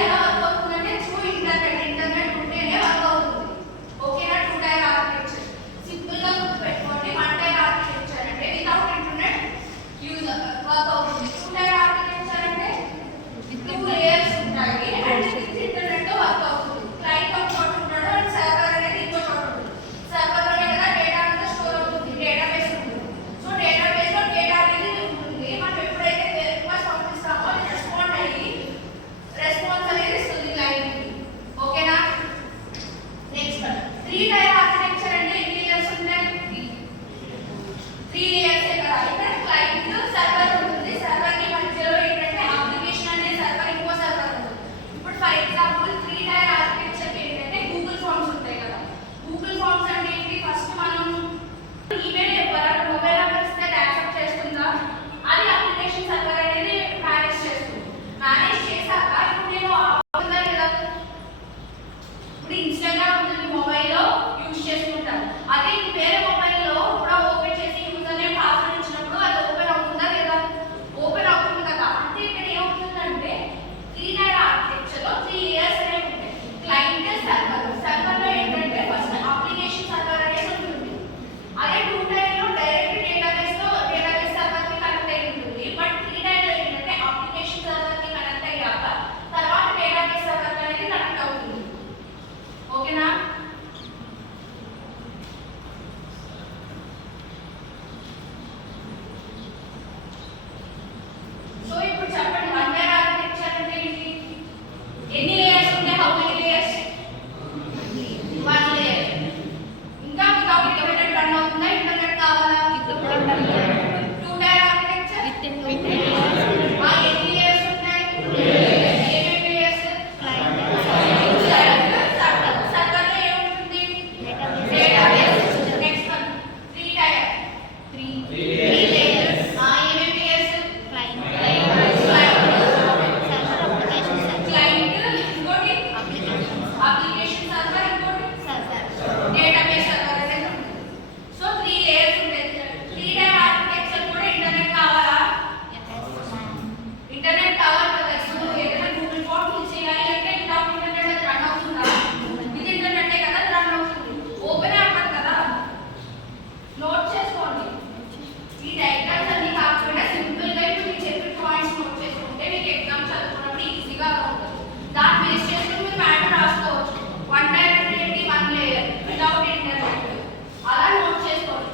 ఎలా వర్క్ అవుతుందంటే through internet ఉంటేనే వర్క్ అవుతుంది. ఓకేనా? టూ టైర్ ఆర్కిటెక్చర్ సింపుల్ గా గుర్తుపెట్టుకోండి. వన్ టైర్ ఆర్కిటెక్చర్ అంటే వితౌట్ ఇంటర్నెట్ యూజ్ వర్క్ అవుతుంది. టూ టైర్ ఆర్కిటెక్చర్ అంటే టూ లేయర్స్ ఉంటాయి అండ్ విత్ ఇంటర్నెట్ తో వర్క్ అవుతుంది. క్లయింట్ ఒక చోట ఉంటాడు అండ్ సర్వర్ అనేది ఇంకో చోట ఉంటుంది. సర్వర్ లోనే కదా డేటా అంతా స్టోర్ అవుతుంది, డేటాబేస్ ఉంటుంది. సో డేటాబేస్ లో డేటా అనేది ఉంటుంది. మనం ఎప్పుడైతే రిక్వెస్ట్ పంపిస్తామో అది రెస్పాండ్ అయ్యి రెస్పాన్స్ అనేది ఇస్తుంది క్లయింట్ కి. ఓకేనా? నెక్స్ట్ త్రీ టైర్ ఆర్కిటెక్చర్ అంటే ఎన్ని లేయర్స్ ఉంటాయి? త్రీ లేయర్స్ కదా. ఇక్కడ క్లయింట్ సర్వర్ ఉంటుంది. సర్వర్ కి మధ్యలో ఏంటంటే అప్లికేషన్ అనేది సర్వర్ ఇంకో సర్వర్ ఉంటుంది. ఇప్పుడు for example three tier architecture ఏంటంటే గూగుల్ ఫార్మ్స్ ఉంటాయి కదా. గూగుల్ ఫార్మ్స్ అంటే ఏంటి? ఫస్ట్ మనం ఈమెయిల్ ఎవరైనా మొబైల్ నెంబర్ ఇస్తే యాక్సెప్ట్ చేస్తుందా? అది అప్లికేషన్ సర్వర్ అనేది మేనేజ్ చేస్తుంది. మేనేజ్ చేశాక ఇప్పుడు నేను అవుతుందా లేదా? ఇప్పుడు ఇన్స్టాగ్రామ్ ఉంటుంది మొబైల్లో యూజ్ చేసుకుంటాను. అదే వేరే మొబైల్లో కూడా ఓపెన్ చేసి యూజర్ నేమ్ పాస్వర్డ్ ఇచ్చినప్పుడు అది ఓపెన్ అవుతుందా లేదా? ఓపెన్ అవుతుంది కదా. అంటే ఇక్కడ ఏమవుతుందంటే త్రీ టైర్ ఆర్కిటెక్చర్ లో త్రీ లేయర్స్ అనేవి ఉంటాయి. Client server. సర్వర్ లో ఏంటంటే ఫస్ట్ అప్లికేషన్ సర్వర్ అనేది ఉంటుంది. అదే టూ టైర్ లో డైరెక్ట్ డేటాబేస్ సర్వర్ కి కనెక్ట్ అయి ఉంటుంది. బట్ త్రీ టైర్ లో ఏంటంటే అప్లికేషన్ సర్వర్ కి కనెక్ట్ అయ్యాక తర్వాత డేటాబేస్ సర్వర్ అనేది కనెక్ట్ అవుతుంది. ఓకేనా? సో ఇప్పుడు చెప్పండి వన్ టైర్ ఆర్కిటెక్చర్ అంటే ఏంటి? ఎన్ని లేయర్స్ ఉంటాయి? How many layers? One layer. ఇంకా వితౌట్ ఇంటర్నెట్ రన్ అవుతుందా? ఇంటర్నెట్ కావాలా? టూ టైర్ ఆర్కిటెక్చర్ ఎన్ని లేయర్స్ ఉంటాయి? ఏమేమి లేయర్స్? సర్వర్ లో ఏముంటుంది? Database. Next one three tier. Three layers. ఏమేమి లేయర్స్? క్లయింట్ ఇంకోటి అప్లికేషన్ సర్వర్, ఇంకోటి డేటాబేస్ సర్వర్ అనేది ఉంటుంది. సో త్రీ లేయర్స్ ఉంటాయి. త్రీ టైర్ ఆర్కిటెక్చర్ కూడా ఇంటర్నెట్ కావాలా? ఇంటర్నెట్ కావాలి కదా. ఇప్పుడు ఏదైనా గూగుల్ ఫామ్ ఫిల్ చేయాలి అంటే వితౌట్ ఇంటర్నెట్ అది రన్ అవుతుందా? విత్ ఇంటర్నెట్టే కదా అది రన్ అవుతుంది. ఓపెన్ అవ్వదు కదా. నోట్ చేసుకోండి. ఈ డయాగ్రామ్స్ అన్ని కాకుండా సింపుల్ గా ఇప్పుడు మీకు చెప్పిన పాయింట్స్ నోట్ చేసుకుంటే మీకు ఎగ్జామ్ చదువుకున్నప్పుడు ఈజీగా ఉంటుంది. దాన్ని బేస్ చేసుకుని మీరు ప్యాటర్న్ రాసుకోవచ్చు. వన్ టైర్ అంటే ఏంటి? One layer without internet. అలా నోట్ చేసుకోండి.